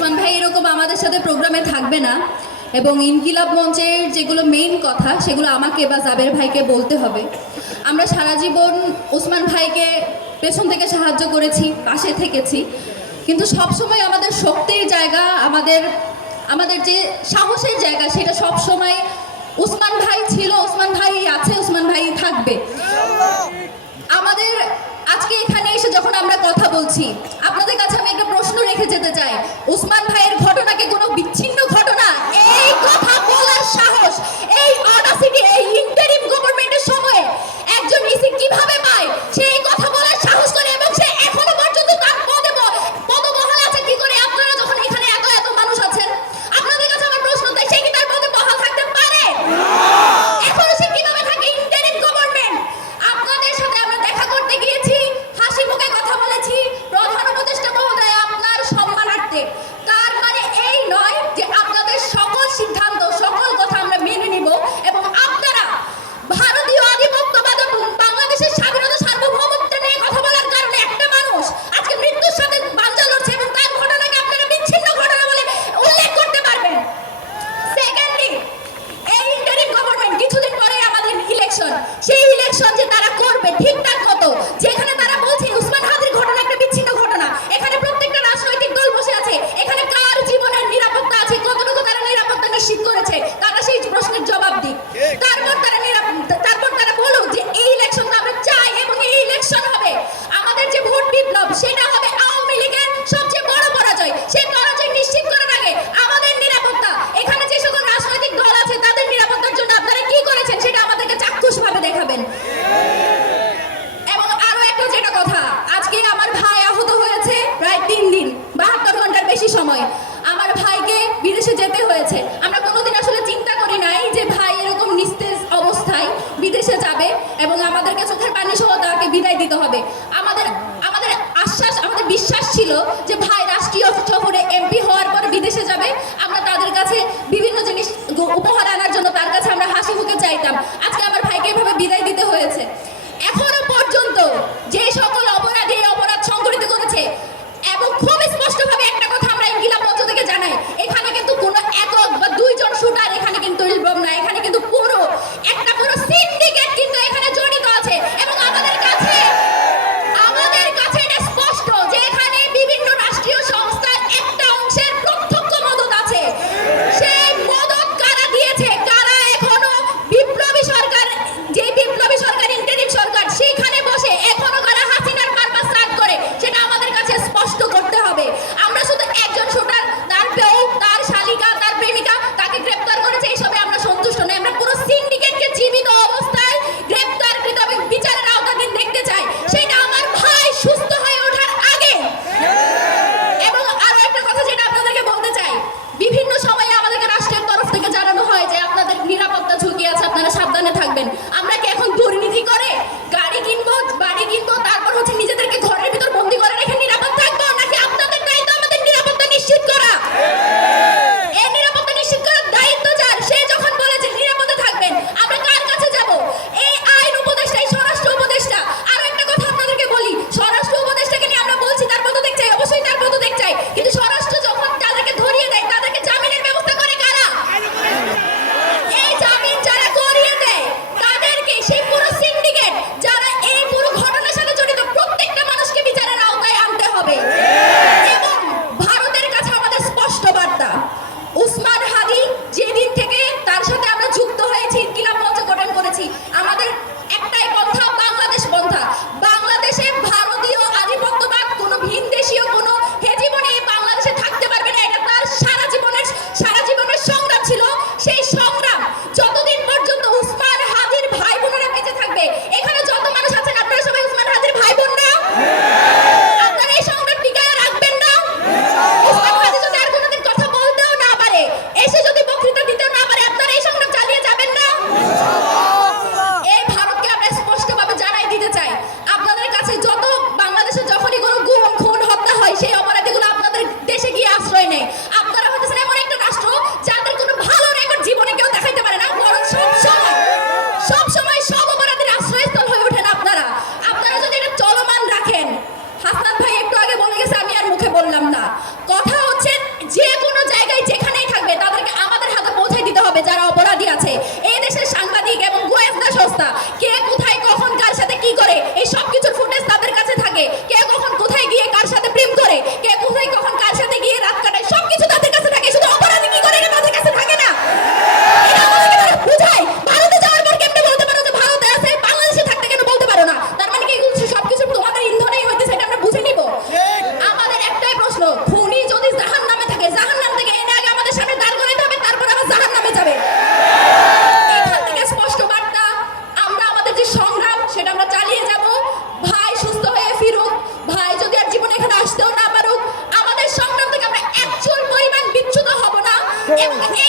ওসমান ভাই এরকম আমাদের সাথে প্রোগ্রামে থাকবে না, এবং ইনকিলাব মঞ্চের যেগুলো মেইন কথা সেগুলো আমাকে বা জাবের ভাইকে বলতে হবে। আমরা সারা জীবন ওসমান ভাইকে পেছন থেকে সাহায্য করেছি, পাশে থেকেছি, কিন্তু সবসময় আমাদের শক্তির জায়গা, আমাদের যে সাহসের জায়গা, সেটা সবসময় ওসমান ভাই ছিল, ওসমান ভাই আছে, ওসমান ভাই থাকবে। আমাদের আজকে এখানে এসে যখন আমরা কথা বলছি, আপনাদের কাছে আমি একটা প্রশ্ন রেখে যেতে চাই, ওসমান ভাইয়ের ঘটনাকে কোনো বিচ্ছিন্ন ঘটনা, এই কথা বলার সাহস, এই অডাসিটি, এই ইন্টারিম গভর্নমেন্টের সময়ে একজন ইসি কিভাবে পায়? সে এই কথা বলার সাহস করে, এবং সে এখনো পর্যন্ত তার পদবহাল আছে কি করে? আপনারা যখন এখানে এত এত মানুষ আছেন, আপনাদের কাছে আমার প্রশ্ন, তাই সে কি তার পদবহাল থাকতে পারে? এখনো সে কিভাবে থাকে? Interim government. আপনাদের সাথে আমরা দেখা করতে গিয়েছি, হাসি মুখে কথা বলেছি, প্রধান উপদেষ্টা মহোদয় আপনার সম্মানার্থে। তার মানে এই নয় যে আপনাদের সকল সিদ্ধান্ত, সকল কথা আমরা মেনে নিব, এবং আপনারা ভারতীয় আধিপত্যবাদ এবং বাংলাদেশের স্বাধীনতা সার্বভৌমত্ব নিয়ে কথা বলার কারণে একটা মানুষ আজকে মৃত্যুর সাথে পাঞ্জা লড়ছে, এবং তার ঘটনাকে আপনারা বিচ্ছিন্ন ঘটনা বলে উল্লেখ করতে পারবেন। সেকেন্ডলি, এই ইন্টারিম গভর্নমেন্ট, কিছুদিন পরে আমাদের ইলেকশন, সেই ইলেকশন যে তারা করবে ঠিকঠাক মতো, যেখানে তারা বলছে উসমান হাদির ঘটনা একটা বিচ্ছিন্ন ঘটনা, এখানে প্রত্যেকটা রাজনৈতিক দল বসে আছে, এখানে কার জীবনের নিরাপত্তা আছে, কতটুকু তারা নিরাপত্তা নিশ্চিত করেছে, তারা সেই প্রশ্নের জবাব দিক। তারপর তারা বলুক যে এই ইলেকশনটা আমরা চাই, এবং এই ইলেকশন হবে, আমাদের যে ভোট বিপ্লব, সেটা হবে আওয়ামী লীগের সবচেয়ে বড় পরাজয়। সেই পরাজয় নিশ্চিত করার আগে আমাদের নিরাপত্তা, এখানে যে সকল রাজনৈতিক দল আছে তাদের নিরাপত্তার জন্য আপনারা কি করেছেন সেটা আমাদেরকে চাক্ষুষভাবে দেখাবেন। এবং আরো একটা যেটা কথা, আজকে আমার ভাই আহত হয়েছে প্রায় 3 দিন, 72 ঘন্টার বেশি সময় আমার ভাইকে বিদেশে যেতে হয়েছে। আমরা কোনোদিন আসলে চিন্তা করি নাই যে ভাই এরকম নিস্তেজ অবস্থায় বিদেশে যাবে, এবং আমাদেরকে চোখের পানি সহ তাকে বিদায় দিতে হবে। আমাদের আমাদের বিশ্বাস ছিল যে ভাই রাষ্ট্রীয় সফরে এমপি হওয়ার পর বিদেশে যাবে, আমরা তাদের কাছে বিভিন্ন জিনিস উপহার আনার জন্য তার কাছে আমরা হাসি মুখে চাইতাম। আজকে আমার ভাইকে এভাবে বিদায় দিতে হয়েছে। এখনো পর্যন্ত যে সকল অপরাধী এই অপরাধ সংঘটিত করেছে, এবং খুব স্পষ্টভাবে একটা কথা আমরা ইনকিলাব মঞ্চ থেকে জানাই, এখানে কিন্তু কোনো একক বা 2 জন শুটার এখানে কিন্তু ইনভলভ না, এখানে কিন্তু পুরো সিন্ডিকেট কিন্তু এখানে জড়িত আছে। এবং আমাদের কাছে এটা স্পষ্ট যে এখানে বিভিন্ন রাষ্ট্রীয় সংস্থা এমন